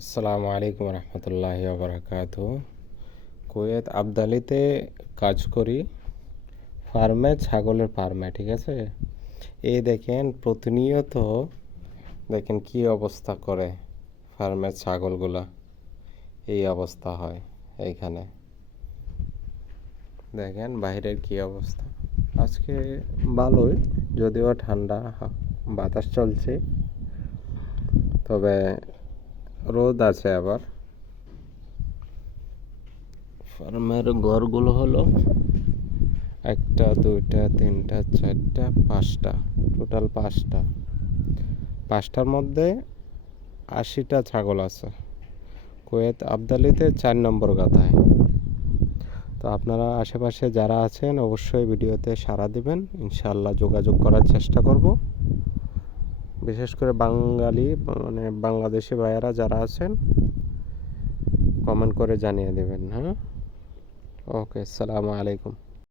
আসসালামু আলাইকুম রহমতুল্লাহি বারাকাতু। কুয়েত আবদালিতে কাজ করি, ছাগলের ফার্মে। ঠিক আছে, এই দেখেন প্রতিনিয়ত দেখেন কি অবস্থা করে ফার্মের ছাগলগুলা। এই অবস্থা হয় এইখানে, দেখেন বাইরের কি অবস্থা। আজকে ভালোই, যদিও ঠান্ডা বাতাস চলছে, তবে রোদ আছে। আবার ফার্মের ঘরগুলো হলো 1টা 2টা 3টা 4টা 5টা, টোটাল 5টার মধ্যে 80টা ছাগল আছে। কুয়েত আবদালিতে 4 নম্বর গাথায়। তো আপনারা আশেপাশে যারা আছেন অবশ্যই ভিডিওতে সাড়া দিবেন, ইনশাআল্লাহ যোগাযোগ করার চেষ্টা করব। বিশেষ করে বাঙালি বাংলাদেশি ভাইয়েরা যারা আছেন কমেন্ট করে জানিয়ে দেবেন। হ্যাঁ, ওকে, আসসালামু আলাইকুম।